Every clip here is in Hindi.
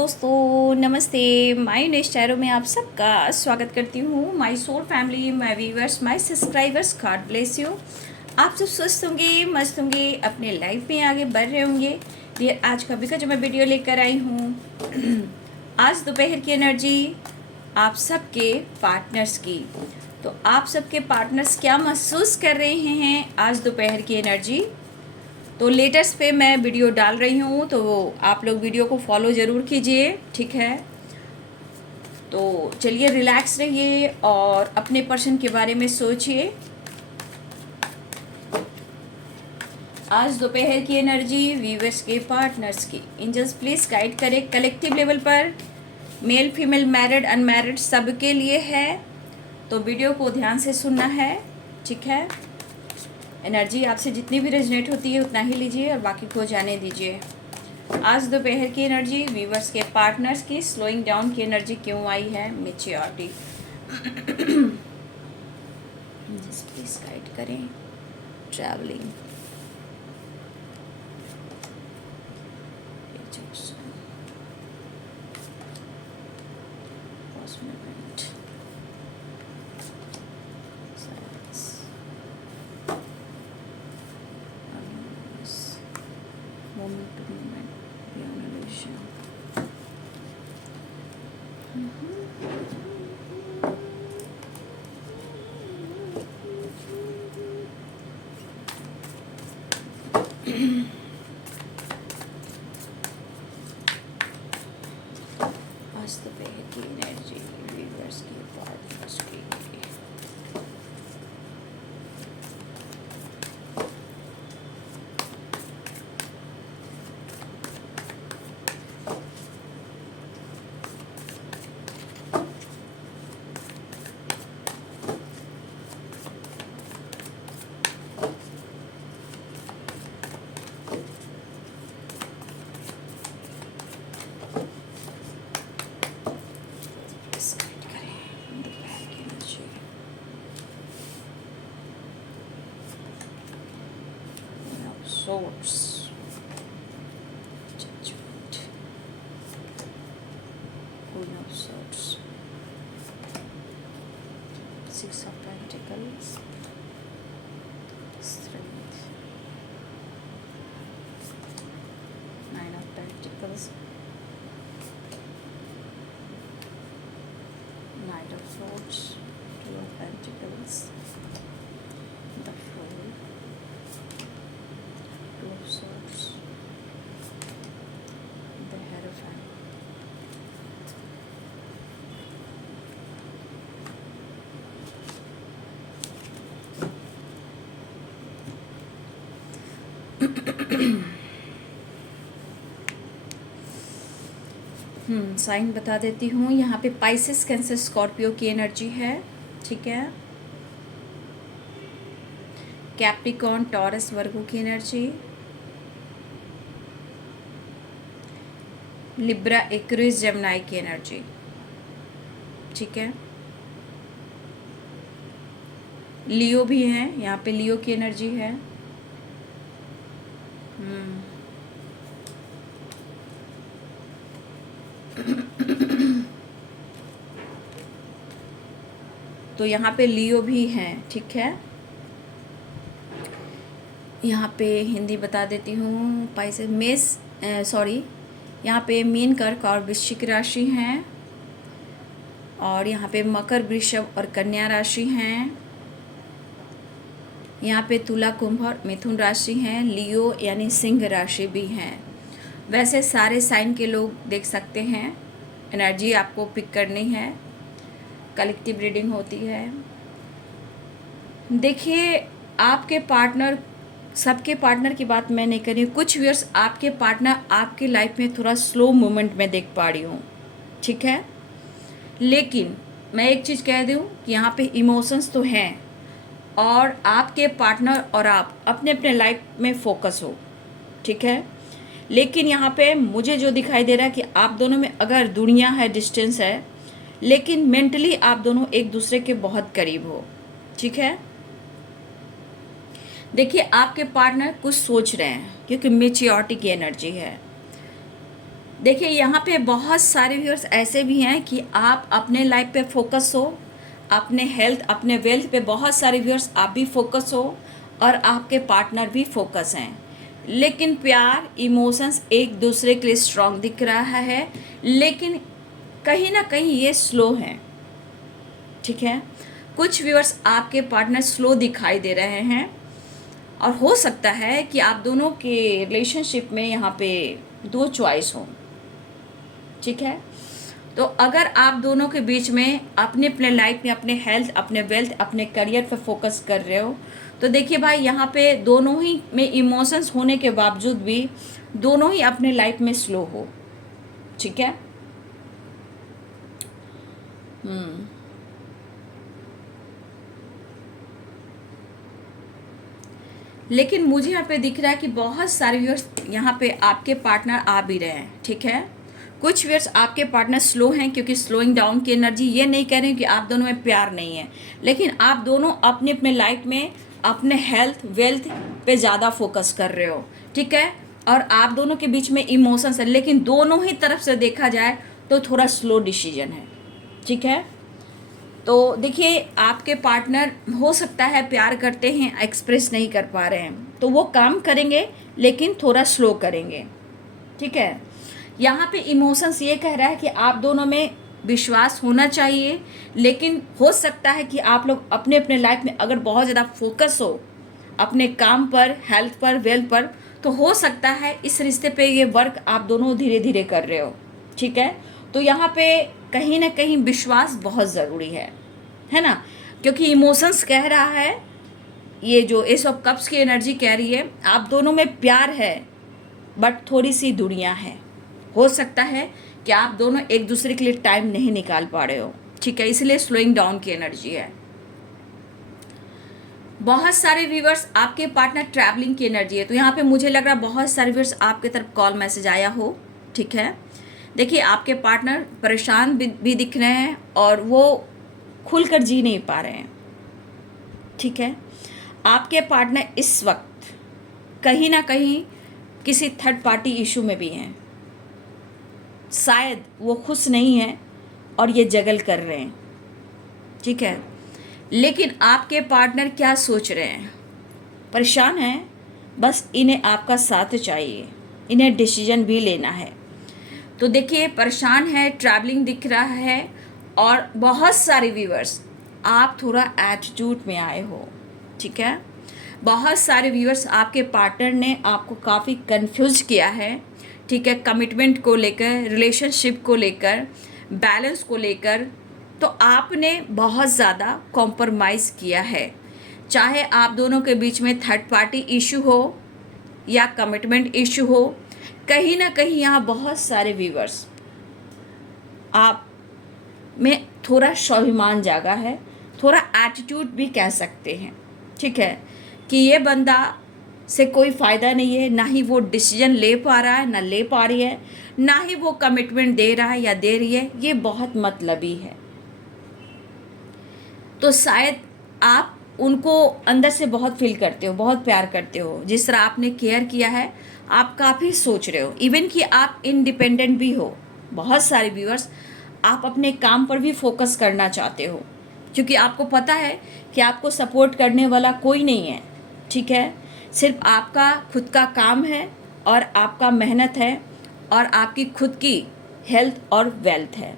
दोस्तों, नमस्ते। माय नेक्स्ट टैरो में आप सबका स्वागत करती हूँ। My soul family, my viewers, my subscribers, God bless you. आप सब स्वस्थ होंगे, मस्त होंगे, अपने लाइफ में आगे बढ़ रहे होंगे। ये आज का जो मैं वीडियो लेकर आई हूँ आज दोपहर की एनर्जी आप सबके पार्टनर्स की। तो आप सबके पार्टनर्स क्या महसूस कर रहे हैं आज दोपहर की एनर्जी, तो लेटेस्ट पे मैं वीडियो डाल रही हूँ, तो आप लोग वीडियो को फॉलो ज़रूर कीजिए, ठीक है। तो चलिए रिलैक्स रहिए और अपने पर्सन के बारे में सोचिए। आज दोपहर की एनर्जी व्यूअर्स के पार्टनर्स की, एंजल्स प्लीज़ गाइड करें कलेक्टिव लेवल पर, मेल फीमेल मैरिड अनमैरिड सबके लिए है। तो वीडियो को ध्यान से सुनना है, ठीक है। एनर्जी आपसे जितनी भी रेजनेट होती है उतना ही लीजिए और बाकी को जाने दीजिए। आज दोपहर की एनर्जी व्यूवर्स के पार्टनर्स की स्लोइंग डाउन की एनर्जी क्यों आई है, मैच्योरिटी प्लीज गाइड करें। Travelling, moment to moment, beyond illusion. आज दोपहर की एनर्जी व्यूअर्स की पार्टनर्स की। Swords, Judgment, Queen of Swords, Six of Pentacles, Strength, Nine of Pentacles, Knight of Swords, Two of Pentacles, the Fool, Two of Swords, the Hierophant. Sign बता देती हूँ। यहाँ पे पाइसेस, कैंसर, स्कॉर्पियो की एनर्जी है, ठीक है। कैप्रिकॉर्न, टॉरस, वर्गो की एनर्जी, लिब्रा, एक्वेरियस, जेमिनी की एनर्जी, ठीक है। लियो भी है, यहाँ पे लियो की एनर्जी है। तो यहाँ पे लियो भी हैं, ठीक है। यहाँ पे हिंदी बता देती हूँ। पाइसेस यहाँ पे मीन, कर्क और वृश्चिक राशि हैं, और यहाँ पे मकर, वृषभ और कन्या राशि हैं। यहाँ पे तुला, कुंभ और मिथुन राशि हैं। लियो यानी सिंह राशि भी हैं। वैसे सारे साइन के लोग देख सकते हैं। एनर्जी आपको पिक करनी है, कलेक्टिव रीडिंग होती है। देखिए, आपके पार्टनर, सबके पार्टनर की बात मैं नहीं कर रही हूँ। कुछ व्यूअर्स आपके पार्टनर आपकी लाइफ में थोड़ा स्लो मूवमेंट में देख पा रही हूँ, ठीक है। लेकिन मैं एक चीज़ कह दूँ कि यहाँ पे इमोशंस तो हैं, और आपके पार्टनर और आप अपने अपने लाइफ में फोकस हो, ठीक है। लेकिन यहाँ पे मुझे जो दिखाई दे रहा है कि आप दोनों में अगर दुनिया है, डिस्टेंस है, लेकिन मेंटली आप दोनों एक दूसरे के बहुत करीब हो, ठीक है। देखिए, आपके पार्टनर कुछ सोच रहे हैं क्योंकि मैच्योरिटी की एनर्जी है। देखिए यहाँ पे बहुत सारे व्यूअर्स ऐसे भी हैं कि आप अपने लाइफ पे फोकस हो, अपने हेल्थ अपने वेल्थ पे बहुत सारे व्यूअर्स आप भी फोकस हो और आपके पार्टनर भी फोकस हैं, लेकिन प्यार इमोशंस एक दूसरे के लिए स्ट्रांग दिख रहा है, लेकिन कहीं ना कहीं ये स्लो हैं। ठीक है, कुछ व्यूअर्स आपके पार्टनर स्लो दिखाई दे रहे हैं और हो सकता है कि आप दोनों के रिलेशनशिप में यहाँ पे दो चॉइस हो। ठीक है, तो अगर आप दोनों के बीच में अपने अपने लाइफ में अपने हेल्थ अपने वेल्थ अपने करियर पर फोकस कर रहे हो, तो देखिए भाई यहाँ पे दोनों ही में इमोशंस होने के बावजूद भी दोनों ही अपने लाइफ में स्लो हो। ठीक है, लेकिन मुझे यहाँ पे दिख रहा है कि बहुत सारे व्यूअर्स यहाँ पे आपके पार्टनर आ भी रहे हैं। ठीक है, कुछ व्यूअर्स आपके पार्टनर स्लो हैं क्योंकि स्लोइंग डाउन की एनर्जी, ये नहीं कह रहे हैं कि आप दोनों में प्यार नहीं है, लेकिन आप दोनों अपने अपने लाइफ में अपने हेल्थ वेल्थ पे ज़्यादा फोकस कर रहे हो। ठीक है, और आप दोनों के बीच में इमोशंस है, लेकिन दोनों ही तरफ से देखा जाए तो थोड़ा स्लो डिसीजन है। ठीक है, तो देखिए आपके पार्टनर हो सकता है प्यार करते हैं, एक्सप्रेस नहीं कर पा रहे हैं, तो वो काम करेंगे लेकिन थोड़ा स्लो करेंगे। ठीक है, यहाँ पे इमोशंस ये कह रहा है कि आप दोनों में विश्वास होना चाहिए, लेकिन हो सकता है कि आप लोग अपने अपने लाइफ में अगर बहुत ज़्यादा फोकस हो अपने काम पर, हेल्थ पर, वेल्थ पर, तो हो सकता है इस रिश्ते पे ये वर्क आप दोनों धीरे धीरे कर रहे हो। ठीक है, तो यहाँ पे कहीं ना कहीं विश्वास बहुत ज़रूरी है ना, क्योंकि इमोशंस कह रहा है, ये जो एस ऑफ कप्स की एनर्जी कह रही है आप दोनों में प्यार है बट थोड़ी सी दूरियां हैं। हो सकता है कि आप दोनों एक दूसरे के लिए टाइम नहीं निकाल पा रहे हो। ठीक है, इसलिए स्लोइंग डाउन की एनर्जी है। बहुत सारे व्यूवर्स आपके पार्टनर ट्रैवलिंग की एनर्जी है, तो यहाँ पे मुझे लग रहा है बहुत सारे व्यूवर्स आपके तरफ कॉल मैसेज आया हो। ठीक है, देखिए आपके पार्टनर परेशान भी दिख रहे हैं और वो खुलकर जी नहीं पा रहे हैं। ठीक है, आपके पार्टनर इस वक्त कहीं ना कहीं किसी थर्ड पार्टी इशू में भी हैं, शायद वो खुश नहीं हैं और ये जगल कर रहे हैं। ठीक है, लेकिन आपके पार्टनर क्या सोच रहे हैं, परेशान हैं, बस इन्हें आपका साथ चाहिए, इन्हें डिसीजन भी लेना है। तो देखिए परेशान है, ट्रैवलिंग दिख रहा है, और बहुत सारे व्यूअर्स आप थोड़ा एटीट्यूड में आए हो। ठीक है, बहुत सारे व्यूअर्स आपके पार्टनर ने आपको काफ़ी कंफ्यूज किया है। ठीक है, कमिटमेंट को लेकर, रिलेशनशिप को लेकर, बैलेंस को लेकर, तो आपने बहुत ज़्यादा कॉम्प्रोमाइज़ किया है। चाहे आप दोनों के बीच में थर्ड पार्टी इशू हो या कमिटमेंट इशू हो, कहीं ना कहीं यहाँ बहुत सारे व्यूअर्स आप में थोड़ा स्वाभिमान जागा है, थोड़ा एटीट्यूड भी कह सकते हैं। ठीक है, कि ये बंदा से कोई फ़ायदा नहीं है, ना ही वो डिसीजन ले पा रहा है, ना ले पा रही है, ना ही वो कमिटमेंट दे रहा है या दे रही है, ये बहुत मतलबी है। तो शायद आप उनको अंदर से बहुत फील करते हो, बहुत प्यार करते हो, जिस तरह आपने केयर किया है, आप काफ़ी सोच रहे हो, इवन कि आप इंडिपेंडेंट भी हो। बहुत सारे व्यूअर्स आप अपने काम पर भी फोकस करना चाहते हो, क्योंकि आपको पता है कि आपको सपोर्ट करने वाला कोई नहीं है। ठीक है, सिर्फ आपका खुद का काम है और आपका मेहनत है और आपकी खुद की हेल्थ और वेल्थ है।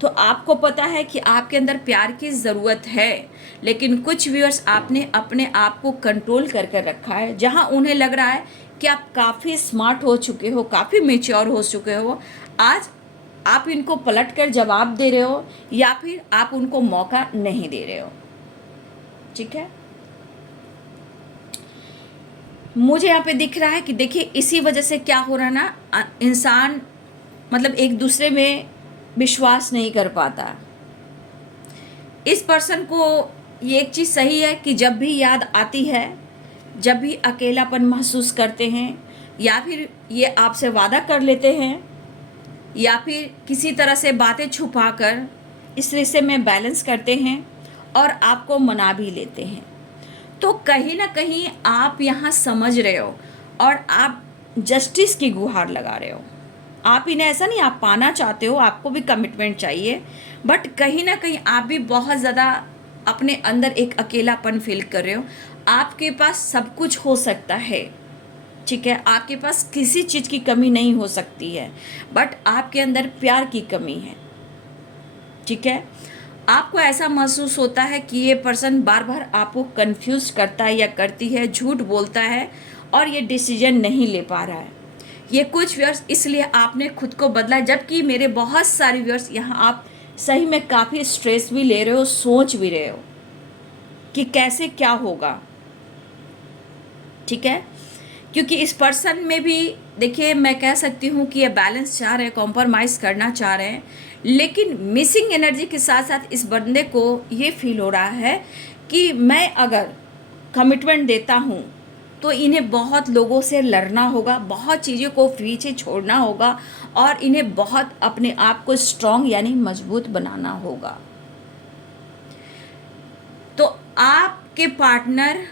तो आपको पता है कि आपके अंदर प्यार की ज़रूरत है, लेकिन कुछ व्यूअर्स आपने अपने आप को कंट्रोल कर कर रखा है, जहां उन्हें लग रहा है कि आप काफ़ी स्मार्ट हो चुके हो, काफ़ी मेच्योर हो चुके हो। आज आप इनको पलट कर जवाब दे रहे हो या फिर आप उनको मौका नहीं दे रहे हो। ठीक है, मुझे यहाँ पे दिख रहा है कि देखिए इसी वजह से क्या हो रहा है ना, इंसान मतलब एक दूसरे में विश्वास नहीं कर पाता। इस पर्सन को ये एक चीज़ सही है कि जब भी याद आती है, जब भी अकेलापन महसूस करते हैं, या फिर ये आपसे वादा कर लेते हैं, या फिर किसी तरह से बातें छुपाकर इस रिश्ते में बैलेंस करते हैं और आपको मना भी लेते हैं। तो कहीं ना कहीं आप यहाँ समझ रहे हो और आप जस्टिस की गुहार लगा रहे हो। आप इन्हें ऐसा नहीं, आप पाना चाहते हो, आपको भी कमिटमेंट चाहिए, बट कहीं ना कहीं आप भी बहुत ज़्यादा अपने अंदर एक अकेलापन फील कर रहे हो। आपके पास सब कुछ हो सकता है, ठीक है, आपके पास किसी चीज़ की कमी नहीं हो सकती है, बट आपके अंदर प्यार की कमी है, ठीक है। आपको ऐसा महसूस होता है कि ये पर्सन बार बार आपको कंफ्यूज करता है या करती है, झूठ बोलता है और ये डिसीजन नहीं ले पा रहा है। ये कुछ व्यूअर्स इसलिए आपने खुद को बदला, जबकि मेरे बहुत सारे व्यूअर्स यहाँ आप सही में काफ़ी स्ट्रेस भी ले रहे हो, सोच भी रहे हो कि कैसे क्या होगा, ठीक है। क्योंकि इस पर्सन में भी देखिए, मैं कह सकती हूँ कि ये बैलेंस चाह रहे हैं, कॉम्प्रोमाइज़ करना चाह रहे हैं, लेकिन मिसिंग एनर्जी के साथ साथ इस बंदे को ये फील हो रहा है कि मैं अगर कमिटमेंट देता हूँ तो इन्हें बहुत लोगों से लड़ना होगा, बहुत चीज़ों को पीछे छोड़ना होगा और इन्हें बहुत अपने आप को स्ट्रॉन्ग यानी मजबूत बनाना होगा। तो आपके पार्टनर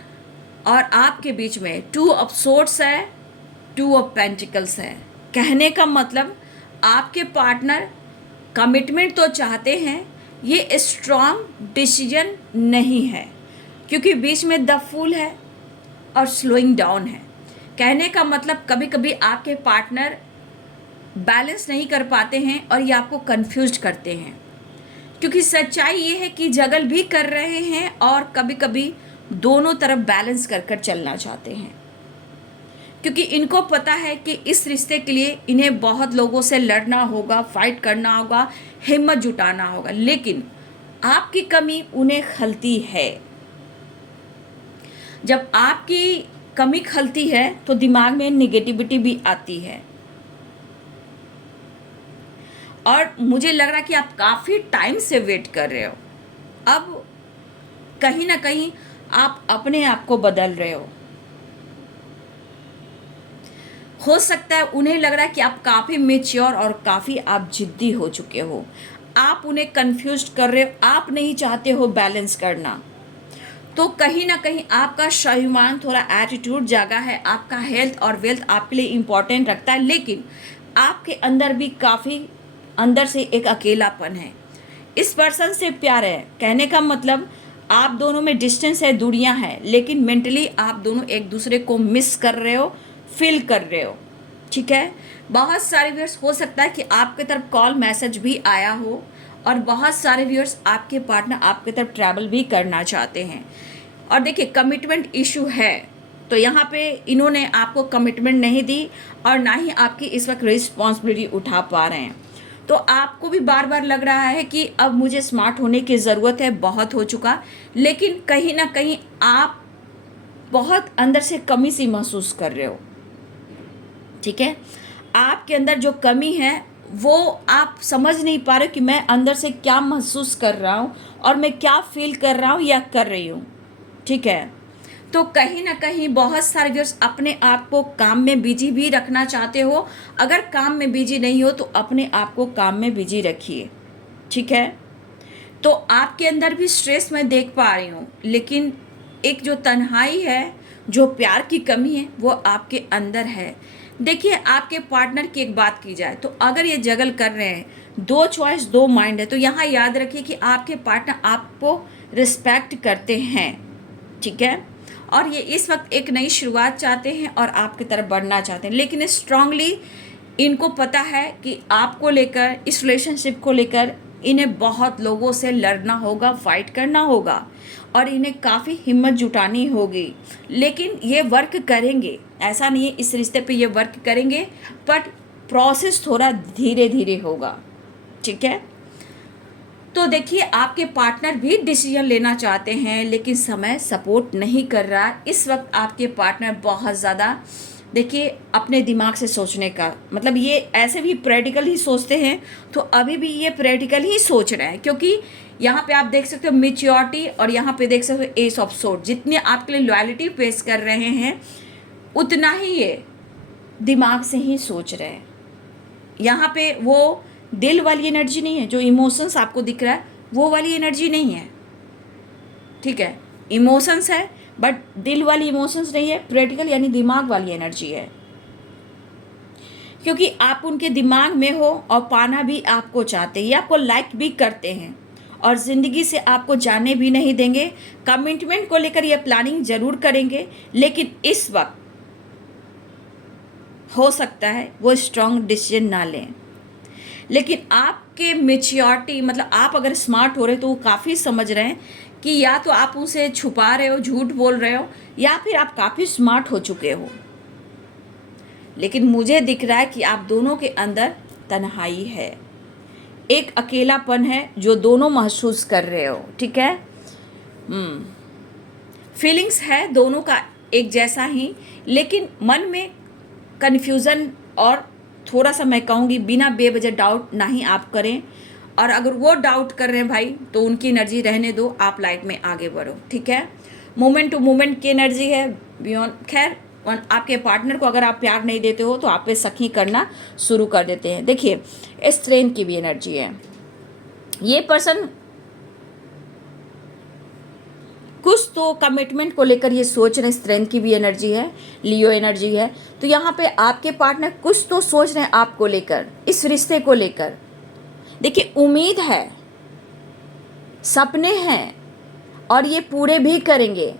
और आपके बीच में 2 ऑफ सोर्ड्स है, 2 ऑफ पेंटिकल्स है। कहने का मतलब आपके पार्टनर कमिटमेंट तो चाहते हैं, ये स्ट्रॉन्ग डिसीजन नहीं है, क्योंकि बीच में द फूल है और स्लोइंग डाउन है। कहने का मतलब कभी कभी आपके पार्टनर बैलेंस नहीं कर पाते हैं और ये आपको कंफ्यूज करते हैं, क्योंकि सच्चाई ये है कि जगल भी कर रहे हैं और कभी कभी दोनों तरफ बैलेंस कर कर चलना चाहते हैं, क्योंकि इनको पता है कि इस रिश्ते के लिए इन्हें बहुत लोगों से लड़ना होगा, फाइट करना होगा, हिम्मत जुटाना होगा, लेकिन आपकी कमी उन्हें खलती है। जब आपकी कमी खलती है तो दिमाग में नेगेटिविटी भी आती है, और मुझे लग रहा है कि आप काफ़ी टाइम से वेट कर रहे हो। अब कहीं ना कहीं आप अपने आप को बदल रहे हो सकता है उन्हें लग रहा है कि आप काफ़ी मेच्योर और काफ़ी आप जिद्दी हो चुके हो, आप उन्हें कंफ्यूज कर रहे हो, आप नहीं चाहते हो बैलेंस करना। तो कहीं ना कहीं आपका स्वाभिमान, थोड़ा एटीट्यूड जागा है, आपका हेल्थ और वेल्थ आपके लिए इम्पॉर्टेंट रखता है, लेकिन आपके अंदर भी काफ़ी अंदर से एक अकेलापन है। इस पर्सन से प्यार है, कहने का मतलब आप दोनों में डिस्टेंस है, दूरियां हैं, लेकिन मेंटली आप दोनों एक दूसरे को मिस कर रहे हो, फील कर रहे हो, ठीक है। बहुत सारे व्यूअर्स हो सकता है कि आपके तरफ कॉल मैसेज भी आया हो, और बहुत सारे व्यूअर्स आपके पार्टनर आपके तरफ ट्रैवल भी करना चाहते हैं। और देखिए, कमिटमेंट इशू है, तो यहाँ पे इन्होंने आपको कमिटमेंट नहीं दी और ना ही आपकी इस वक्त रिस्पॉन्सिबिलिटी उठा पा रहे हैं। तो आपको भी बार बार लग रहा है कि अब मुझे स्मार्ट होने की ज़रूरत है, बहुत हो चुका, लेकिन कहीं ना कहीं आप बहुत अंदर से कमी सी महसूस कर रहे हो, ठीक है। आपके अंदर जो कमी है वो आप समझ नहीं पा रहे कि मैं अंदर से क्या महसूस कर रहा हूँ और मैं क्या फील कर रहा हूँ या कर रही हूँ, ठीक है। तो कहीं ना कहीं बहुत सारे व्यूअर्स अपने आप को काम में बिजी भी रखना चाहते हो। अगर काम में बिजी नहीं हो तो अपने आप को काम में बिजी रखिए, ठीक है। तो आपके अंदर भी स्ट्रेस मैं देख पा रही हूँ, लेकिन एक जो तन्हाई है, जो प्यार की कमी है, वो आपके अंदर है। देखिए, आपके पार्टनर की एक बात की जाए तो अगर ये जगल कर रहे हैं, 2 चॉइस 2 माइंड है, तो यहाँ याद रखिए कि आपके पार्टनर आपको रिस्पेक्ट करते हैं, ठीक है, और ये इस वक्त एक नई शुरुआत चाहते हैं और आपकी तरफ बढ़ना चाहते हैं, लेकिन स्ट्रांगली इनको पता है कि आपको लेकर, इस रिलेशनशिप को लेकर इन्हें बहुत लोगों से लड़ना होगा, फाइट करना होगा और इन्हें काफ़ी हिम्मत जुटानी होगी, लेकिन ये वर्क करेंगे। ऐसा नहीं है, इस रिश्ते पे ये वर्क करेंगे, बट प्रोसेस थोड़ा धीरे धीरे होगा, ठीक है। तो देखिए, आपके पार्टनर भी डिसीजन लेना चाहते हैं, लेकिन समय सपोर्ट नहीं कर रहा है। इस वक्त आपके पार्टनर बहुत ज़्यादा, देखिए, अपने दिमाग से सोचने का मतलब, ये ऐसे भी प्रैक्टिकल ही सोचते हैं, तो अभी भी ये प्रैक्टिकल ही सोच रहे हैं, क्योंकि यहाँ पे आप देख सकते हो मेच्योरिटी और यहाँ पे देख सकते हो एस ऑफ सोर्ड। जितने आपके लिए लॉयल्टी पेश कर रहे हैं, उतना ही ये दिमाग से ही सोच रहे हैं। यहाँ पे वो दिल वाली एनर्जी नहीं है, जो इमोशंस आपको दिख रहा है वो वाली एनर्जी नहीं है, ठीक है। इमोशंस है बट दिल वाली इमोशंस नहीं है, प्रैक्टिकल यानी दिमाग वाली एनर्जी है। क्योंकि आप उनके दिमाग में हो और पाना भी आपको चाहते हैं, ये आपको लाइक भी करते हैं और ज़िंदगी से आपको जाने भी नहीं देंगे। कमिटमेंट को लेकर ये प्लानिंग ज़रूर करेंगे, लेकिन इस वक्त हो सकता है वो स्ट्रॉन्ग डिसीजन ना लें। लेकिन आपके मेच्योरिटी, मतलब आप अगर स्मार्ट हो रहे तो वो काफ़ी समझ रहे हैं कि या तो आप उसे छुपा रहे हो, झूठ बोल रहे हो, या फिर आप काफ़ी स्मार्ट हो चुके हो। लेकिन मुझे दिख रहा है कि आप दोनों के अंदर तन्हाई है, एक अकेलापन है जो दोनों महसूस कर रहे हो। ठीक है, फीलिंग्स है दोनों का एक जैसा ही, लेकिन मन में कन्फ्यूज़न और थोड़ा सा मैं कहूँगी बिना बेवजह डाउट ना ही आप करें। और अगर वो डाउट कर रहे हैं भाई तो उनकी एनर्जी रहने दो, आप लाइफ में आगे बढ़ो। ठीक है, मोमेंट टू मोमेंट की एनर्जी है बियॉन्ड। खैर, आपके पार्टनर को अगर आप प्यार नहीं देते हो तो आप पे सखी करना शुरू कर देते हैं। देखिए, स्ट्रेंथ की भी एनर्जी है। ये पर्सन कुछ तो कमिटमेंट को लेकर ये सोच रहे हैं, स्ट्रेंथ की भी एनर्जी है, लियो एनर्जी है। तो यहाँ पे आपके पार्टनर कुछ तो सोच रहे हैं आपको लेकर, इस रिश्ते को लेकर। देखिए, उम्मीद है, सपने हैं और ये पूरे भी करेंगे,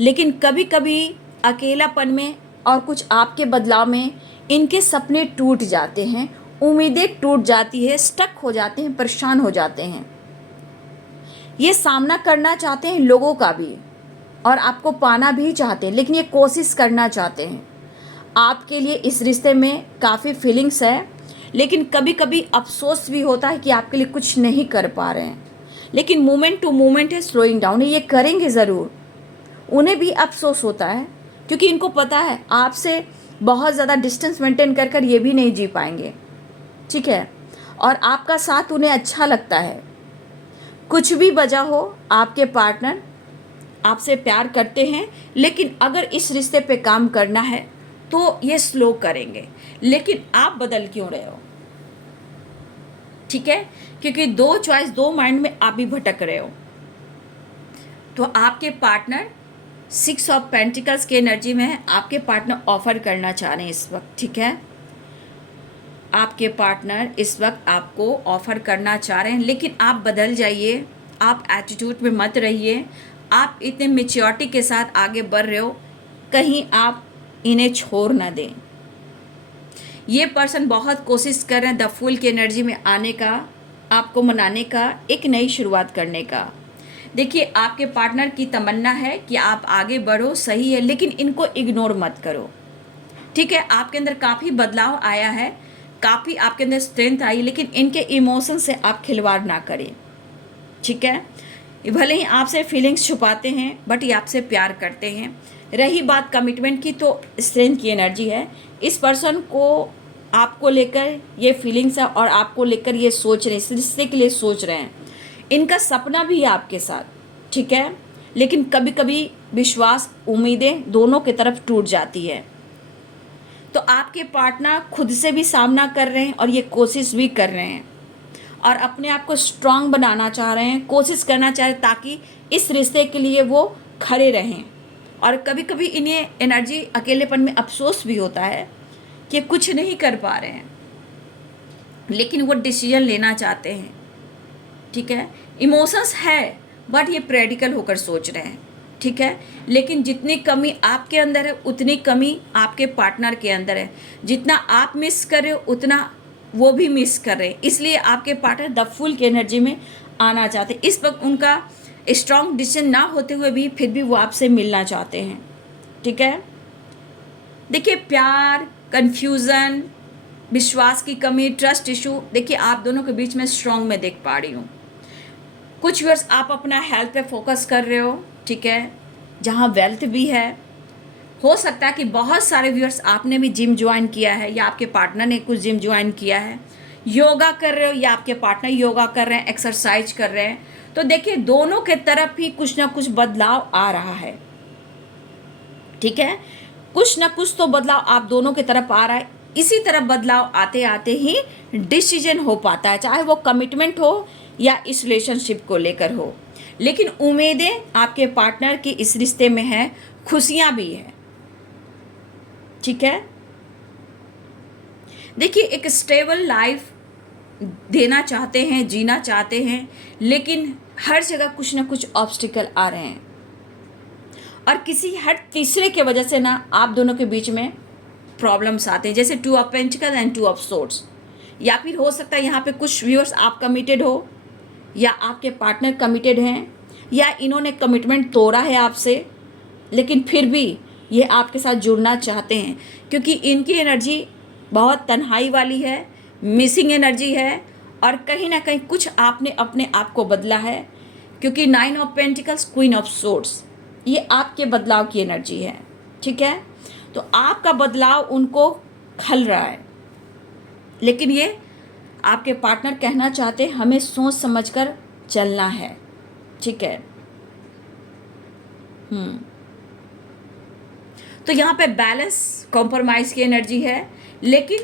लेकिन कभी कभी अकेलापन में और कुछ आपके बदलाव में इनके सपने टूट जाते हैं, उम्मीदें टूट जाती है, स्टक हो जाते हैं, परेशान हो जाते हैं। ये सामना करना चाहते हैं लोगों का भी और आपको पाना भी चाहते हैं, लेकिन ये कोशिश करना चाहते हैं। आपके लिए इस रिश्ते में काफ़ी फीलिंग्स है, लेकिन कभी कभी अफसोस भी होता है कि आपके लिए कुछ नहीं कर पा रहे हैं। लेकिन मोमेंट टू मोमेंट है, स्लोइंग डाउन है, ये करेंगे ज़रूर। उन्हें भी अफसोस होता है क्योंकि इनको पता है आपसे बहुत ज़्यादा डिस्टेंस मेंटेन कर कर ये भी नहीं जी पाएंगे। ठीक है, और आपका साथ उन्हें अच्छा लगता है। कुछ भी वजह हो, आपके पार्टनर आपसे प्यार करते हैं, लेकिन अगर इस रिश्ते पे काम करना है तो ये स्लो करेंगे। लेकिन आप बदल क्यों रहे हो? ठीक है, क्योंकि दो चॉइस, दो माइंड में आप भी भटक रहे हो। तो आपके पार्टनर 6 ऑफ पेंटिकल्स की एनर्जी में है, आपके पार्टनर ऑफर करना चाह रहे हैं इस वक्त। ठीक है, आपके पार्टनर इस वक्त आपको ऑफर करना चाह रहे हैं, लेकिन आप बदल जाइए, आप एटीट्यूड में मत रहिए। आप इतने मेच्योरिटी के साथ आगे बढ़ रहे हो, कहीं आप इन्हें छोड़ ना दें। ये पर्सन बहुत कोशिश कर रहे हैं द फूल की एनर्जी में आने का, आपको मनाने का, एक नई शुरुआत करने का। देखिए, आपके पार्टनर की तमन्ना है कि आप आगे बढ़ो, सही है, लेकिन इनको इग्नोर मत करो। ठीक है, आपके अंदर काफ़ी बदलाव आया है, काफ़ी आपके अंदर स्ट्रेंथ आई, लेकिन इनके इमोशन से आप खिलवाड़ ना करें। ठीक है, भले ही आपसे फीलिंग्स छुपाते हैं, बट ये आपसे प्यार करते हैं। रही बात कमिटमेंट की, तो स्ट्रेंथ की एनर्जी है। इस पर्सन को आपको लेकर ये फीलिंग्स है और आपको लेकर ये सोच रहे हैं, इस रिश्ते के लिए सोच रहे हैं। इनका सपना भी है आपके साथ। ठीक है, लेकिन कभी कभी विश्वास, उम्मीदें दोनों की तरफ टूट जाती है। तो आपके पार्टनर खुद से भी सामना कर रहे हैं और ये कोशिश भी कर रहे हैं और अपने आप को स्ट्रांग बनाना चाह रहे हैं, कोशिश करना चाह रहे हैं ताकि इस रिश्ते के लिए वो खड़े रहें। और कभी कभी इन्हें एनर्जी अकेलेपन में अफसोस भी होता है कि कुछ नहीं कर पा रहे हैं, लेकिन वो डिसीजन लेना चाहते हैं। ठीक है, इमोशंस है, बट ये प्रैक्टिकल होकर सोच रहे हैं। ठीक है, लेकिन जितनी कमी आपके अंदर है उतनी कमी आपके पार्टनर के अंदर है। जितना आप मिस कर रहे हो उतना वो भी मिस कर रहे हैं, इसलिए आपके पार्टनर द फुल की एनर्जी में आना चाहते हैं। इस वक्त उनका स्ट्रॉन्ग डिसीजन ना होते हुए भी फिर भी वो आपसे मिलना चाहते हैं। ठीक है, देखिए, प्यार, कन्फ्यूज़न, विश्वास की कमी, ट्रस्ट इशू, देखिए आप दोनों के बीच में स्ट्रॉन्ग में देख पा रही हूँ। कुछ व्यूअर्स आप अपना हेल्थ पे फोकस कर रहे हो। ठीक है, जहाँ वेल्थ भी है। हो सकता है कि बहुत सारे व्यूअर्स आपने भी जिम ज्वाइन किया है या आपके पार्टनर ने कुछ जिम ज्वाइन किया है, योगा कर रहे हो या आपके पार्टनर योगा कर रहे हैं, एक्सरसाइज कर रहे हैं। तो देखिए, दोनों के तरफ ही कुछ ना कुछ बदलाव आ रहा है। ठीक है, कुछ ना कुछ तो बदलाव आप दोनों की तरफ आ रहा है। इसी तरफ बदलाव आते आते ही डिसीजन हो पाता है, चाहे वो कमिटमेंट हो या इस रिलेशनशिप को लेकर हो। लेकिन उम्मीदें आपके पार्टनर की इस रिश्ते में है, खुशियां भी है। ठीक है, देखिए, एक स्टेबल लाइफ देना चाहते हैं, जीना चाहते हैं, लेकिन हर जगह कुछ ना कुछ ऑब्स्टिकल आ रहे हैं और किसी हर तीसरे के वजह से ना आप दोनों के बीच में प्रॉब्लम्स आते हैं, जैसे 2 of pentacle and 2 of swords. या फिर हो सकता है यहाँ पे कुछ व्यूअर्स आप कमिटेड हो या आपके पार्टनर कमिटेड हैं या इन्होंने कमिटमेंट तोड़ा है आपसे, लेकिन फिर भी ये आपके साथ जुड़ना चाहते हैं क्योंकि इनकी एनर्जी बहुत तन्हाई वाली है, मिसिंग एनर्जी है और कहीं ना कहीं कुछ आपने अपने आप को बदला है, क्योंकि 9 of pentacles, queen of swords, ये आपके बदलाव की एनर्जी है। ठीक है, तो आपका बदलाव उनको खल रहा है, लेकिन ये आपके पार्टनर कहना चाहते हैं हमें सोच समझकर चलना है। ठीक है, तो यहाँ पे बैलेंस, कॉम्प्रोमाइज की एनर्जी है, लेकिन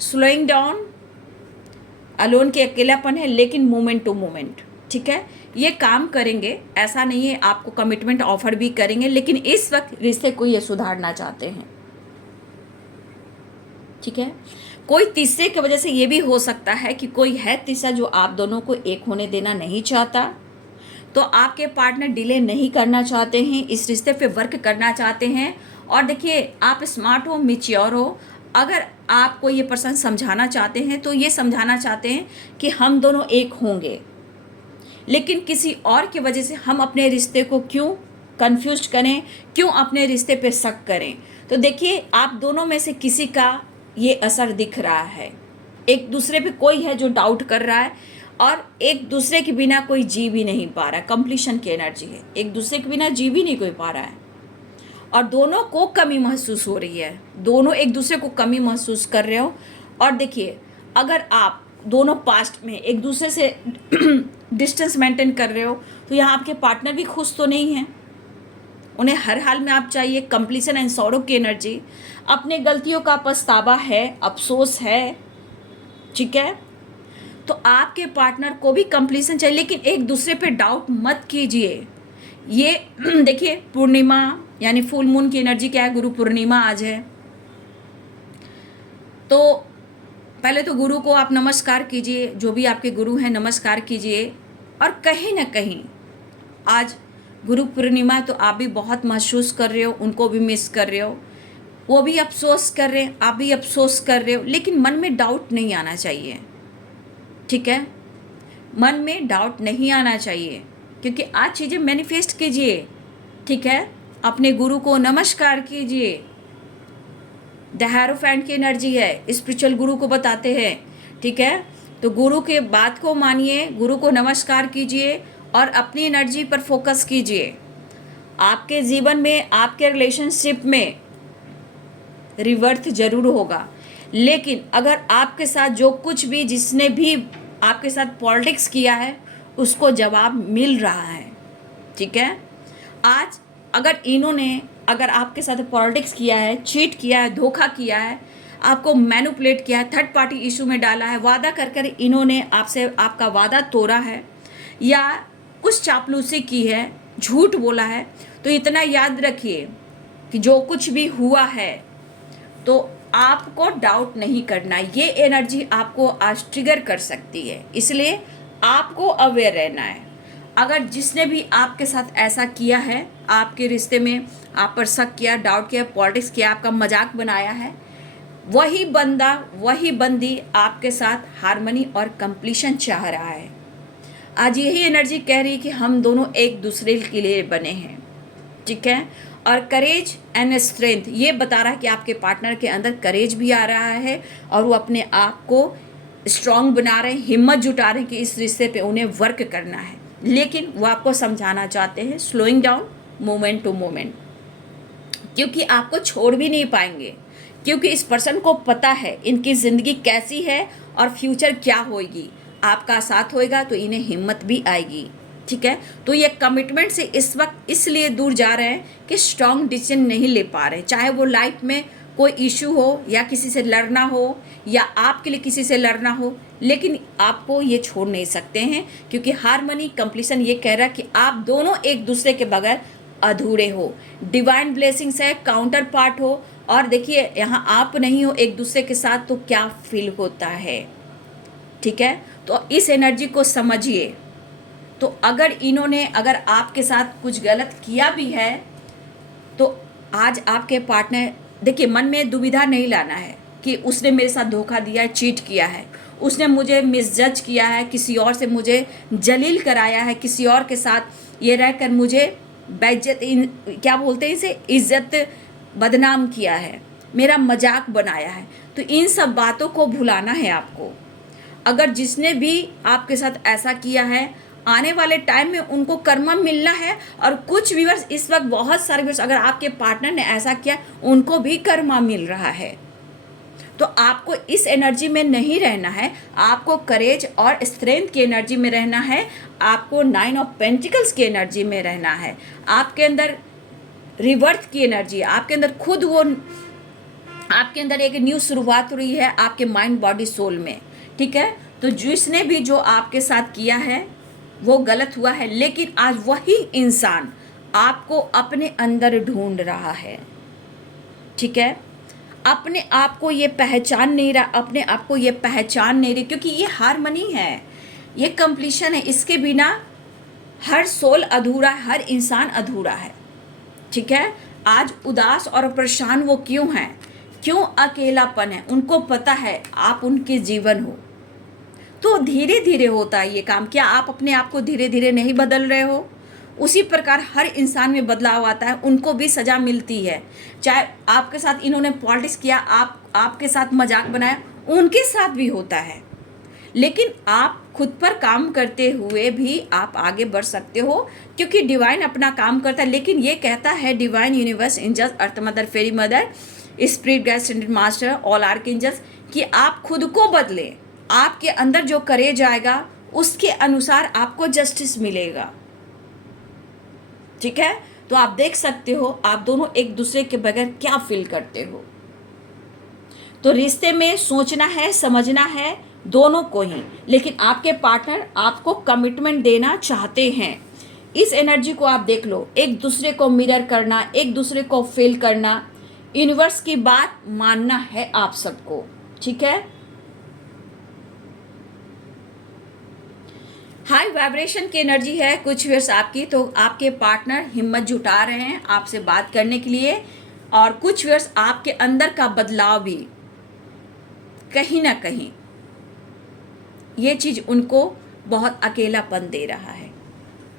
स्लोइंग डाउन, अलोन के अकेलापन है, लेकिन मोमेंट टू मोमेंट। ठीक है, ये काम करेंगे, ऐसा नहीं है, आपको कमिटमेंट ऑफर भी करेंगे, लेकिन इस वक्त रिश्ते को ये सुधारना चाहते हैं। ठीक है, कोई तीसरे की वजह से ये भी हो सकता है कि कोई है तीसरा जो आप दोनों को एक होने देना नहीं चाहता, तो आपके पार्टनर डिले नहीं करना चाहते हैं, इस रिश्ते पे वर्क करना चाहते हैं। और देखिए, आप स्मार्ट हो, मैच्योर हो, अगर आपको ये पर्सन समझाना चाहते हैं तो ये समझाना चाहते हैं कि हम दोनों एक होंगे, लेकिन किसी और की वजह से हम अपने रिश्ते को क्यों कंफ्यूज करें, क्यों अपने रिश्ते पे शक करें। तो देखिए, आप दोनों में से किसी का ये असर दिख रहा है, एक दूसरे पे कोई है जो डाउट कर रहा है और एक दूसरे के बिना कोई जी भी नहीं पा रहा है। कंप्लीशन की एनर्जी है, एक दूसरे के बिना जी भी नहीं कोई पा रहा है और दोनों को कमी महसूस हो रही है, दोनों एक दूसरे को कमी महसूस कर रहे हो। और देखिए, अगर आप दोनों पास्ट में एक दूसरे से डिस्टेंस मेंटेन कर रहे हो तो यहाँ आपके पार्टनर भी खुश तो नहीं है, उन्हें हर हाल में आप चाहिए कंप्लीशन एंड सॉरो की एनर्जी, अपने गलतियों का पछतावा है, अफसोस है। ठीक है, तो आपके पार्टनर को भी कंप्लीशन चाहिए, लेकिन एक दूसरे पे डाउट मत कीजिए। ये देखिए, पूर्णिमा यानी फुल मून की एनर्जी क्या है, गुरु पूर्णिमा आज है, तो पहले तो गुरु को आप नमस्कार कीजिए, जो भी आपके गुरु हैं नमस्कार कीजिए। और कहीं ना कहीं आज गुरु पूर्णिमा है तो आप भी बहुत महसूस कर रहे हो, उनको भी मिस कर रहे हो, वो भी अफसोस कर रहे हैं, आप भी अफसोस कर रहे हो, लेकिन मन में डाउट नहीं आना चाहिए। ठीक है, मन में डाउट नहीं आना चाहिए, क्योंकि आज चीज़ें मैनिफेस्ट कीजिए। ठीक है, अपने गुरु को नमस्कार कीजिए, द हेरोफेंट की एनर्जी है, स्पिरिचुअल गुरु को बताते हैं। ठीक है, तो गुरु के बात को मानिए, गुरु को नमस्कार कीजिए और अपनी एनर्जी पर फोकस कीजिए। आपके जीवन में, आपके रिलेशनशिप में रिवर्थ जरूर होगा, लेकिन अगर आपके साथ जो कुछ भी, जिसने भी आपके साथ पॉलिटिक्स किया है, उसको जवाब मिल रहा है। ठीक है, आज अगर आपके साथ पॉलिटिक्स किया है, चीट किया है, धोखा किया है, आपको मैनिपुलेट किया है, थर्ड पार्टी इशू में डाला है, वादा कर कर इन्होंने आपसे आपका वादा तोड़ा है या कुछ चापलूसी की है, झूठ बोला है, तो इतना याद रखिए कि जो कुछ भी हुआ है तो आपको डाउट नहीं करना। ये एनर्जी आपको आज ट्रिगर कर सकती है, इसलिए आपको अवेयर रहना है। अगर जिसने भी आपके साथ ऐसा किया है, आपके रिश्ते में आप पर शक किया, डाउट किया, पॉलिटिक्स किया, आपका मजाक बनाया है, वही बंदा, वही बंदी आपके साथ हार्मनी और कंप्लीशन चाह रहा है। आज यही एनर्जी कह रही है कि हम दोनों एक दूसरे के लिए बने हैं। ठीक है, और करेज एंड स्ट्रेंथ ये बता रहा है कि आपके पार्टनर के अंदर करेज भी आ रहा है और वो अपने आप को स्ट्रांग बना रहे हैं, हिम्मत जुटा रहे हैं कि इस रिश्ते पे उन्हें वर्क करना है, लेकिन वो आपको समझाना चाहते हैं slowing down, moment to moment, क्योंकि आपको छोड़ भी नहीं पाएंगे, क्योंकि इस पर्सन को पता है इनकी ज़िंदगी कैसी है और फ्यूचर क्या होगी। आपका साथ होएगा तो इन्हें हिम्मत भी आएगी। ठीक है, तो ये कमिटमेंट से इस वक्त इसलिए दूर जा रहे हैं कि स्ट्रॉन्ग डिसीजन नहीं ले पा रहे, चाहे वो लाइफ में कोई इशू हो या किसी से लड़ना हो या आपके लिए किसी से लड़ना हो, लेकिन आपको ये छोड़ नहीं सकते हैं, क्योंकि हार्मनी कंप्लीशन ये कह रहा है कि आप दोनों एक दूसरे के बगैर अधूरे हो। डिवाइन ब्लेसिंग्स है, काउंटर पार्ट हो, और देखिए यहाँ आप नहीं हो एक दूसरे के साथ तो क्या फील होता है, ठीक है। तो इस एनर्जी को समझिए। तो अगर आपके साथ कुछ गलत किया भी है तो आज आपके पार्टनर, देखिए मन में दुविधा नहीं लाना है कि उसने मेरे साथ धोखा दिया है, चीट किया है, उसने मुझे मिसजज किया है, किसी और से मुझे जलील कराया है, किसी और के साथ ये रहकर मुझे बेइज्जत, क्या बोलते हैं इसे, इज्जत बदनाम किया है, मेरा मजाक बनाया है। तो इन सब बातों को भुलाना है आपको। अगर जिसने भी आपके साथ ऐसा किया है, आने वाले टाइम में उनको कर्मा मिलना है। और कुछ व्यूअर्स इस वक्त, बहुत सारे व्यूअर्स, अगर आपके पार्टनर ने ऐसा किया उनको भी कर्मा मिल रहा है। तो आपको इस एनर्जी में नहीं रहना है, आपको करेज और स्ट्रेंथ की एनर्जी में रहना है, आपको 9 ऑफ पेंटिकल्स की एनर्जी में रहना है। आपके अंदर रिवर्थ की एनर्जी है, आपके अंदर खुद वो, आपके अंदर एक न्यू शुरुआत हो रही है आपके माइंड बॉडी सोल में, ठीक है। तो जिसने भी जो आपके साथ किया है वो गलत हुआ है, लेकिन आज वही इंसान आपको अपने अंदर ढूंढ रहा है, ठीक है। अपने आप को ये पहचान नहीं रहा, अपने आप को ये पहचान नहीं रही, क्योंकि ये हारमनी है, ये कंप्लीशन है। इसके बिना हर सोल अधूरा है, हर इंसान अधूरा है, ठीक है। आज उदास और परेशान वो क्यों हैं, क्यों अकेलापन है, उनको पता है आप उनके जीवन हो। तो धीरे धीरे होता है ये काम। क्या आप अपने आप को धीरे धीरे नहीं बदल रहे हो? उसी प्रकार हर इंसान में बदलाव आता है, उनको भी सज़ा मिलती है। चाहे आपके साथ इन्होंने पॉलिटिक्स किया, आपके साथ मजाक बनाया, उनके साथ भी होता है। लेकिन आप खुद पर काम करते हुए भी आप आगे बढ़ सकते हो, क्योंकि डिवाइन अपना काम करता है। लेकिन ये कहता है divine universe, angels, earth mother, fairy mother, spirit guide, sainted master, all archangels, कि आप खुद को बदलें। आपके अंदर जो करेज आएगा उसके अनुसार आपको जस्टिस मिलेगा, ठीक है। तो आप देख सकते हो आप दोनों एक दूसरे के बगैर क्या फील करते हो। तो रिश्ते में सोचना है, समझना है दोनों को ही, लेकिन आपके पार्टनर आपको कमिटमेंट देना चाहते हैं। इस एनर्जी को आप देख लो, एक दूसरे को मिरर करना, एक दूसरे को फील करना, यूनिवर्स की बात मानना है आप सबको, ठीक है। हाई वाइब्रेशन की एनर्जी है कुछ व्यूअर्स आपकी, तो आपके पार्टनर हिम्मत जुटा रहे हैं आपसे बात करने के लिए। और कुछ व्यूअर्स आपके अंदर का बदलाव भी कहीं ना कहीं ये चीज़ उनको बहुत अकेलापन दे रहा है,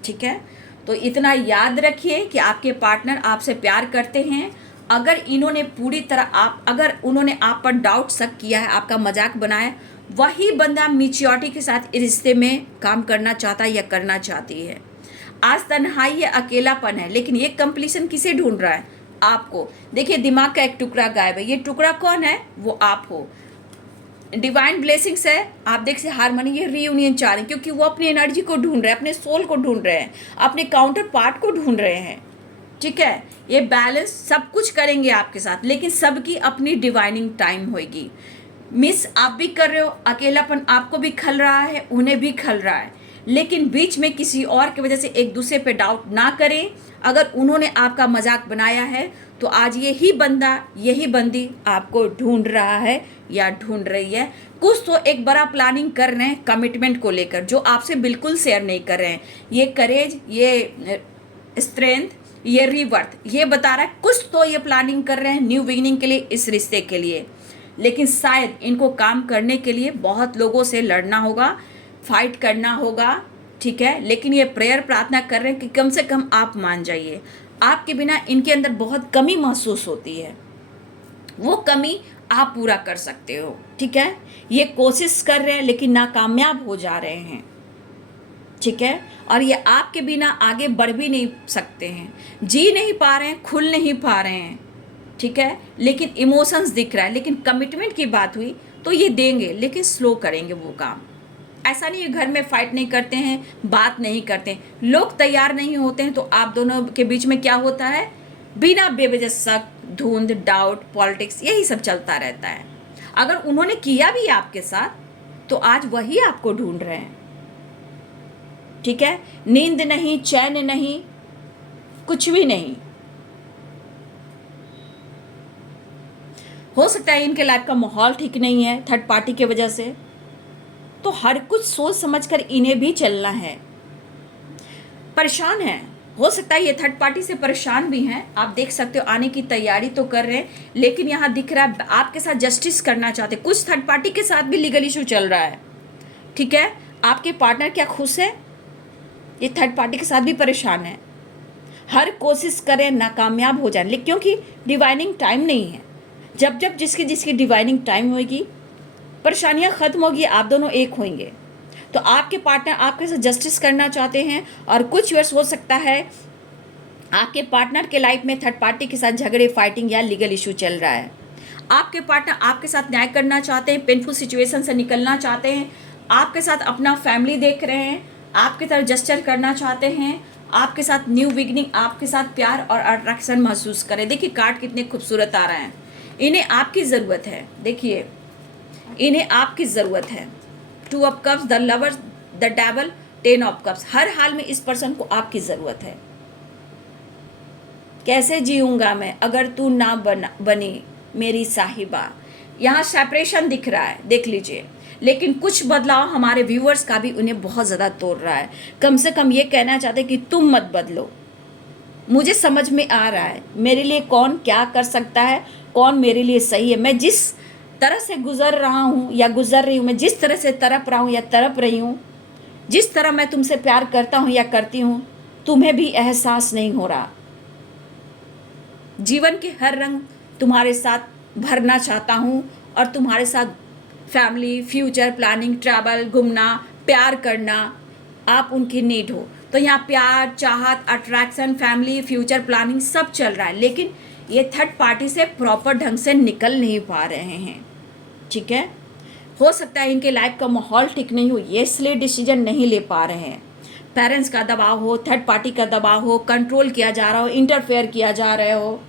ठीक है। तो इतना याद रखिए कि आपके पार्टनर आपसे प्यार करते हैं। अगर इन्होंने पूरी तरह अगर उन्होंने आप पर डाउट शक किया है, आपका मजाक बनाया, वही बंदा मैच्योरिटी के साथ इस रिश्ते में काम करना चाहता है या करना चाहती है। आज तन्हाई या अकेलापन है, लेकिन ये कंप्लीशन किसे ढूंढ रहा है? आपको। देखिए दिमाग का एक टुकड़ा गायब है, ये टुकड़ा कौन है? वो आप हो। डिवाइन ब्लेसिंग्स है, आप देख से हारमोनी, ये रीयूनियन चाह रहे हैं, क्योंकि वो अपनी एनर्जी को ढूंढ रहे हैं, अपने सोल को ढूंढ रहे हैं, अपने काउंटर पार्ट को ढूंढ रहे हैं, ठीक है। ये बैलेंस सब कुछ करेंगे आपके साथ, लेकिन सबकी अपनी डिवाइनिंग टाइम होगी। मिस आप भी कर रहे हो, अकेलापन आपको भी खल रहा है, उन्हें भी खल रहा है, लेकिन बीच में किसी और की वजह से एक दूसरे पे डाउट ना करें। अगर उन्होंने आपका मजाक बनाया है तो आज यही बंदा, यही बंदी आपको ढूंढ रहा है या ढूंढ रही है। कुछ तो एक बड़ा प्लानिंग कर रहे हैं कमिटमेंट को लेकर, जो आपसे बिल्कुल शेयर नहीं कर रहे हैं। ये करेज, ये स्ट्रेंथ, ये रिवर्थ, ये बता रहा है कुछ तो ये प्लानिंग कर रहे हैं न्यू बिगिनिंग के लिए, इस रिश्ते के लिए। लेकिन शायद इनको काम करने के लिए बहुत लोगों से लड़ना होगा, फाइट करना होगा, ठीक है। लेकिन ये प्रेयर प्रार्थना कर रहे हैं कि कम से कम आप मान जाइए। आपके बिना इनके अंदर बहुत कमी महसूस होती है, वो कमी आप पूरा कर सकते हो, ठीक है। ये कोशिश कर रहे हैं लेकिन नाकामयाब हो जा रहे हैं, ठीक है। और ये आपके बिना आगे बढ़ भी नहीं सकते हैं, जी नहीं पा रहे हैं, खुल नहीं पा रहे हैं, ठीक है। लेकिन इमोशंस दिख रहा है। लेकिन कमिटमेंट की बात हुई तो ये देंगे, लेकिन स्लो करेंगे वो काम। ऐसा नहीं है घर में फाइट नहीं करते हैं, बात नहीं करते हैं, लोग तैयार नहीं होते हैं, तो आप दोनों के बीच में क्या होता है? बिना बेवजह शक, धुंध, डाउट, पॉलिटिक्स, यही सब चलता रहता है। अगर उन्होंने किया भी आपके साथ तो आज वही आपको ढूंढ रहे हैं, ठीक है। नींद नहीं, चैन नहीं, कुछ भी नहीं। हो सकता है इनके लाइफ का माहौल ठीक नहीं है थर्ड पार्टी की वजह से, तो हर कुछ सोच समझकर इन्हें भी चलना है। परेशान है, हो सकता है ये थर्ड पार्टी से परेशान भी हैं, आप देख सकते हो आने की तैयारी तो कर रहे हैं, लेकिन यहाँ दिख रहा है आपके साथ जस्टिस करना चाहते। कुछ थर्ड पार्टी के साथ भी लीगल इशू चल रहा है, ठीक है। आपके पार्टनर क्या खुश है? ये थर्ड पार्टी के साथ भी परेशान है, हर कोशिश करें नाकामयाब हो जाए, लेकिन क्योंकि डिवाइनिंग टाइम नहीं है। जब जब जिसकी जिसकी डिवाइनिंग टाइम होगी, परेशानियां खत्म होगी, आप दोनों एक होंगे। तो आपके पार्टनर आपके साथ जस्टिस करना चाहते हैं, और कुछ वर्ष हो सकता है आपके पार्टनर के लाइफ में थर्ड पार्टी के साथ झगड़े, फाइटिंग या लीगल इशू चल रहा है। आपके पार्टनर आपके साथ न्याय करना चाहते हैं, पेनफुल सिचुएशन से निकलना चाहते हैं, आपके साथ अपना फैमिली देख रहे हैं, आपकी तरफ जस्टर करना चाहते हैं, आपके साथ न्यू बिगनिंग, आपके साथ प्यार और अट्रैक्शन महसूस करें। देखिए कार्ड कितने खूबसूरत आ रहे हैं। इन्हें आपकी ज़रूरत है, देखिए इन्हें आपकी ज़रूरत है। 2 of cups, the lover, the devil, 10 of cups. हर हाल में इस पर्सन को आपकी ज़रूरत है। कैसे जीऊँगा मैं अगर तू ना बनी मेरी साहिबा। यहाँ सेपरेशन दिख रहा है, देख लीजिए, लेकिन कुछ बदलाव हमारे व्यूअर्स का भी उन्हें बहुत ज़्यादा तोड़ रहा है। कम से कम ये कहना चाहते कि तुम मत बदलो, मुझे समझ में आ रहा है मेरे लिए कौन क्या कर सकता है, कौन मेरे लिए सही है। मैं जिस तरह से गुजर रहा हूँ या गुजर रही हूँ, मैं जिस तरह से तड़प रहा हूँ या तड़प रही हूँ, जिस तरह मैं तुमसे प्यार करता हूँ या करती हूँ, तुम्हें भी एहसास नहीं हो रहा। जीवन के हर रंग तुम्हारे साथ भरना चाहता हूँ, और तुम्हारे साथ फैमिली, फ्यूचर प्लानिंग, ट्रैवल, घूमना, प्यार करना, आप उनकी नीड हो। तो यहाँ प्यार, चाहत, अट्रैक्शन, फैमिली, फ्यूचर प्लानिंग सब चल रहा है, लेकिन ये थर्ड पार्टी से प्रॉपर ढंग से निकल नहीं पा रहे हैं, ठीक है। हो सकता है इनके लाइफ का माहौल ठीक नहीं हो, ये इसलिए डिसीजन नहीं ले पा रहे हैं। पेरेंट्स का दबाव हो, थर्ड पार्टी का दबाव हो, कंट्रोल किया जा रहा हो, इंटरफेयर किया जा रहे हो।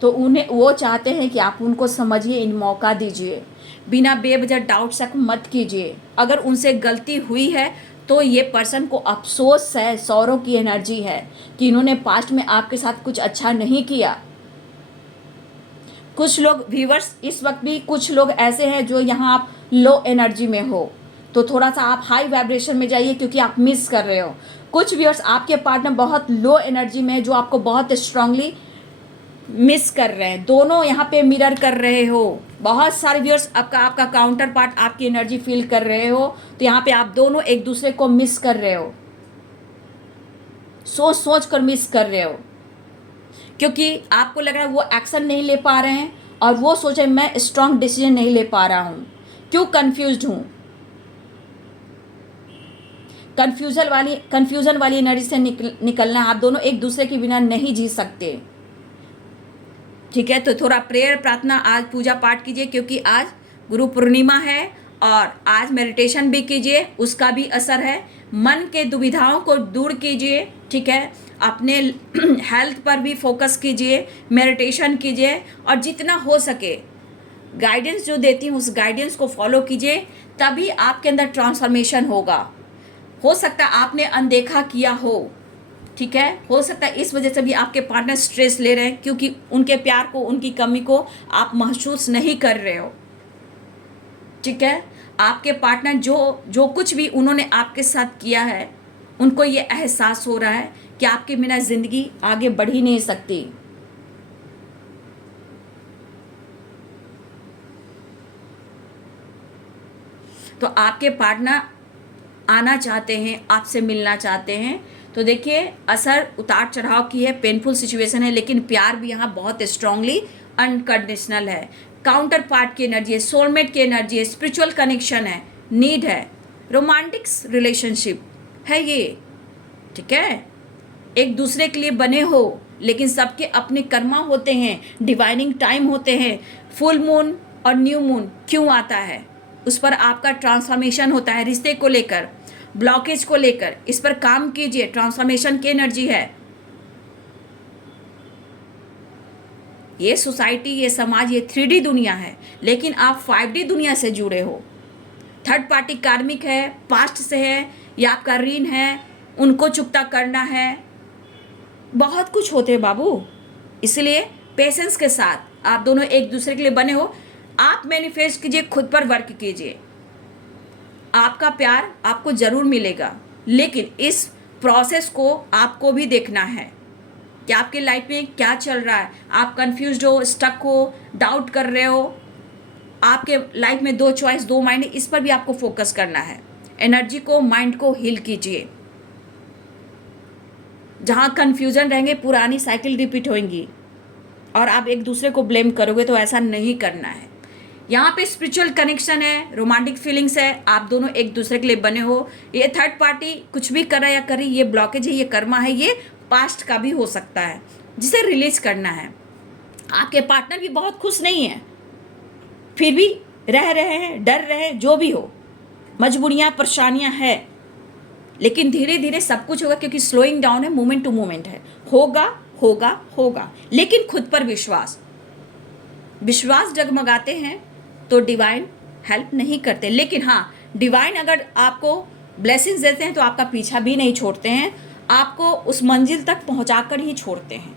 तो उन्हें वो चाहते हैं कि आप उनको समझिए, इन मौका दीजिए, बिना बेवजह डाउट शक मत कीजिए। अगर उनसे गलती हुई है तो ये पर्सन को अफसोस है, सौरों की एनर्जी है कि इन्होंने पास्ट में आपके साथ कुछ अच्छा नहीं किया। कुछ लोग व्यूअर्स इस वक्त भी कुछ लोग ऐसे हैं जो यहाँ आप लो एनर्जी में हो, तो थोड़ा सा आप हाई वाइब्रेशन में जाइए, क्योंकि आप मिस कर रहे हो। कुछ व्यूअर्स आपके पार्टनर बहुत लो एनर्जी में है, जो आपको बहुत स्ट्रांगली मिस कर रहे हैं। दोनों यहाँ पे मिरर कर रहे हो। बहुत सारे व्यूअर्स आपका काउंटर पार्ट आपकी एनर्जी फील कर रहे हो, तो यहाँ पे आप दोनों एक दूसरे को मिस कर रहे हो, सोच सोच कर मिस कर रहे हो, क्योंकि आपको लग रहा है वो एक्शन नहीं ले पा रहे हैं, और वो सोचे मैं स्ट्रांग डिसीजन नहीं ले पा रहा हूँ, क्यों कंफ्यूज्ड हूँ। कंफ्यूजन वाली एनर्जी से निकलना है। आप दोनों एक दूसरे के बिना नहीं जी सकते, ठीक है। तो थोड़ा प्रेयर, प्रार्थना, आज पूजा पाठ कीजिए, क्योंकि आज गुरु पूर्णिमा है, और आज मेडिटेशन भी कीजिए, उसका भी असर है। मन के दुविधाओं को दूर कीजिए, ठीक है। अपने हेल्थ पर भी फोकस कीजिए, मेडिटेशन कीजिए, और जितना हो सके गाइडेंस जो देती हूँ उस गाइडेंस को फॉलो कीजिए, तभी आपके अंदर ट्रांसफॉर्मेशन होगा। हो सकता है आपने अनदेखा किया हो, ठीक है। हो सकता है इस वजह से भी आपके पार्टनर स्ट्रेस ले रहे हैं, क्योंकि उनके प्यार को, उनकी कमी को आप महसूस नहीं कर रहे हो, ठीक है। आपके पार्टनर जो कुछ भी उन्होंने आपके साथ किया है, उनको ये एहसास हो रहा है कि आपके बिना ज़िंदगी आगे बढ़ ही नहीं सकती। तो आपके पार्टनर आना चाहते हैं, आपसे मिलना चाहते हैं। तो देखिए असर उतार चढ़ाव की है, पेनफुल सिचुएशन है, लेकिन प्यार भी यहाँ बहुत स्ट्रांगली अनकंडीशनल है। काउंटर पार्ट की एनर्जी है, सोलमेट की एनर्जी है, स्पिरिचुअल कनेक्शन है, नीड है, रोमांटिक रिलेशनशिप है ये, ठीक है। एक दूसरे के लिए बने हो, लेकिन सबके अपने कर्मा होते हैं, डिवाइनिंग टाइम होते हैं। फुल मून और न्यू मून क्यों आता है, उस पर आपका ट्रांसफॉर्मेशन होता है। रिश्ते को लेकर, ब्लॉकेज को लेकर, इस पर काम कीजिए, ट्रांसफॉर्मेशन की एनर्जी है। ये सोसाइटी, ये समाज, ये 3D दुनिया है, लेकिन आप 5D दुनिया से जुड़े हो। थर्ड पार्टी कार्मिक है, पास्ट से है, या आपका ऋण है, उनको चुकता करना है, बहुत कुछ होते हैं बाबू। इसलिए पेशेंस के साथ आप दोनों एक दूसरे के लिए बने हो। आप मैनिफेस्ट कीजिए, खुद पर वर्क कीजिए, आपका प्यार आपको ज़रूर मिलेगा। लेकिन इस प्रोसेस को आपको भी देखना है कि आपके लाइफ में क्या चल रहा है। आप कंफ्यूज्ड हो, स्टक हो, डाउट कर रहे हो, आपके लाइफ में दो चॉइस, दो माइंड, इस पर भी आपको फोकस करना है। एनर्जी को, माइंड को हील कीजिए। जहाँ कन्फ्यूजन रहेंगे, पुरानी साइकिल रिपीट होंगी और आप एक दूसरे को ब्लेम करोगे, तो ऐसा नहीं करना है। यहाँ पे स्पिरिचुअल कनेक्शन है, रोमांटिक फीलिंग्स है, आप दोनों एक दूसरे के लिए बने हो। ये थर्ड पार्टी कुछ भी कर रहा है या कर रही, ये ब्लॉकेज है, ये कर्मा है, ये पास्ट का भी हो सकता है, जिसे रिलीज करना है। आपके पार्टनर भी बहुत खुश नहीं है, फिर भी रह रहे हैं, डर रहे हैं, जो भी हो, मजबूरियाँ, परेशानियाँ है, लेकिन धीरे धीरे सब कुछ होगा, क्योंकि स्लोइंग डाउन है, मोमेंट टू मोमेंट है। होगा होगा होगा, लेकिन खुद पर विश्वास डगमगाते हैं तो डिवाइन हेल्प नहीं करते। लेकिन हाँ, डिवाइन अगर आपको ब्लेसिंग्स देते हैं तो आपका पीछा भी नहीं छोड़ते हैं, आपको उस मंजिल तक पहुंचाकर ही छोड़ते हैं।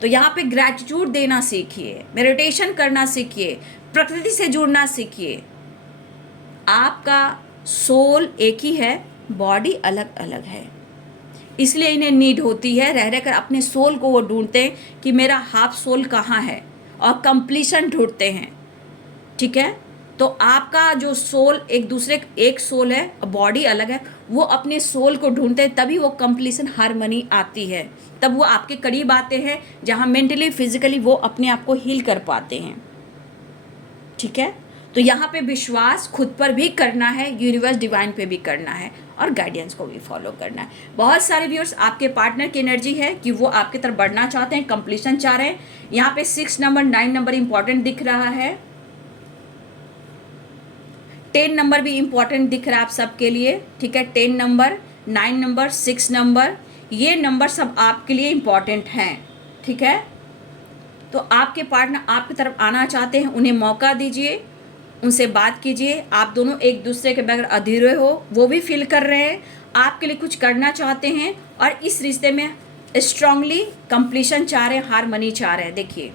तो यहाँ पे ग्रैटिट्यूड देना सीखिए, मेडिटेशन करना सीखिए, प्रकृति से जुड़ना सीखिए। आपका सोल एक ही है, बॉडी अलग अलग है, इसलिए इन्हें नीड होती है। रह रहकर अपने सोल को वो ढूंढते हैं कि मेरा हाफ सोल कहाँ है, और कंप्लीशन ढूंढते हैं। ठीक है, तो आपका जो सोल एक दूसरे, एक सोल है, बॉडी अलग है, वो अपने सोल को ढूंढते हैं, तभी वो कंप्लीशन, हार्मनी आती है, तब वो आपके करीब आते हैं, जहाँ मेंटली फिजिकली वो अपने आप को हील कर पाते हैं। ठीक है, तो यहाँ पे विश्वास खुद पर भी करना है, यूनिवर्स डिवाइन पे भी करना है, और गाइडेंस को भी फॉलो करना है। बहुत सारे व्यूअर्स, आपके पार्टनर की एनर्जी है कि वो आपकी तरफ बढ़ना चाहते हैं, कंप्लीशन चाह रहे हैं। यहाँ पे 6 नंबर, 9 नंबर इंपॉर्टेंट दिख रहा है, 10 नंबर भी इंपॉर्टेंट दिख रहा है आप सबके लिए। ठीक है, 10 नंबर, 9 नंबर, 6 नंबर, ये नंबर सब आपके लिए इंपॉर्टेंट हैं। ठीक है, तो आपके पार्टनर आपकी तरफ आना चाहते हैं, उन्हें मौका दीजिए, उनसे बात कीजिए। आप दोनों एक दूसरे के बगैर अधूरे हो, वो भी फील कर रहे हैं, आपके लिए कुछ करना चाहते हैं, और इस रिश्ते में स्ट्रांगली कंप्लीशन चाह रहे हैं, हार्मनी चाह रहे हैं। देखिए,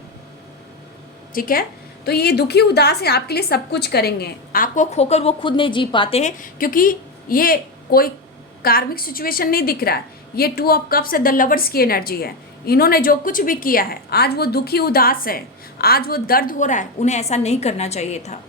ठीक है, तो ये दुखी उदास है, आपके लिए सब कुछ करेंगे, आपको खोकर वो खुद नहीं जी पाते हैं, क्योंकि ये कोई कार्मिक सिचुएशन नहीं दिख रहा है, ये 2 ऑफ कप्स है, द लवर्स की एनर्जी है। इन्होंने जो कुछ भी किया है, आज वो दुखी उदास है, आज वो दर्द हो रहा है, उन्हें ऐसा नहीं करना चाहिए था।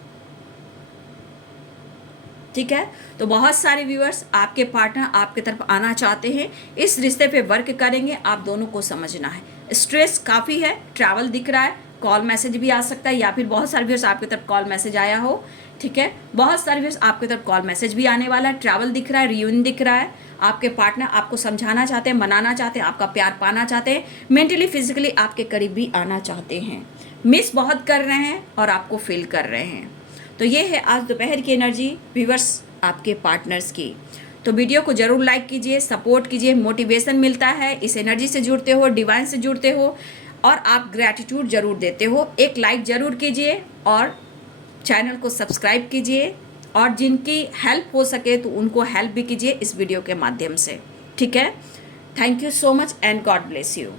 ठीक है, तो बहुत सारे व्यूअर्स, आपके पार्टनर आपके तरफ आना चाहते हैं, इस रिश्ते पे वर्क करेंगे, आप दोनों को समझना है। स्ट्रेस काफ़ी है, ट्रैवल दिख रहा है, कॉल मैसेज भी आ सकता है, या फिर बहुत सारे व्यूअर्स आपकी तरफ कॉल मैसेज आया हो। ठीक है, बहुत सारे व्यूअर्स आपकी तरफ कॉल मैसेज भी आने वाला है, ट्रैवल दिख रहा है, रियूनियन दिख रहा है। आपके पार्टनर आपको समझाना चाहते हैं, मनाना चाहते हैं, आपका प्यार पाना चाहते हैं, मेंटली फिजिकली आपके करीब भी आना चाहते हैं, मिस बहुत कर रहे हैं और आपको फील कर रहे हैं। तो ये है आज दोपहर की एनर्जी व्यूअर्स आपके पार्टनर्स की। तो वीडियो को जरूर लाइक कीजिए, सपोर्ट कीजिए, मोटिवेशन मिलता है, इस एनर्जी से जुड़ते हो, डिवाइन से जुड़ते हो, और आप ग्रैटिट्यूड जरूर देते हो। एक लाइक जरूर कीजिए और चैनल को सब्सक्राइब कीजिए, और जिनकी हेल्प हो सके तो उनको हेल्प भी कीजिए इस वीडियो के माध्यम से। ठीक है, thank you so much and God bless you.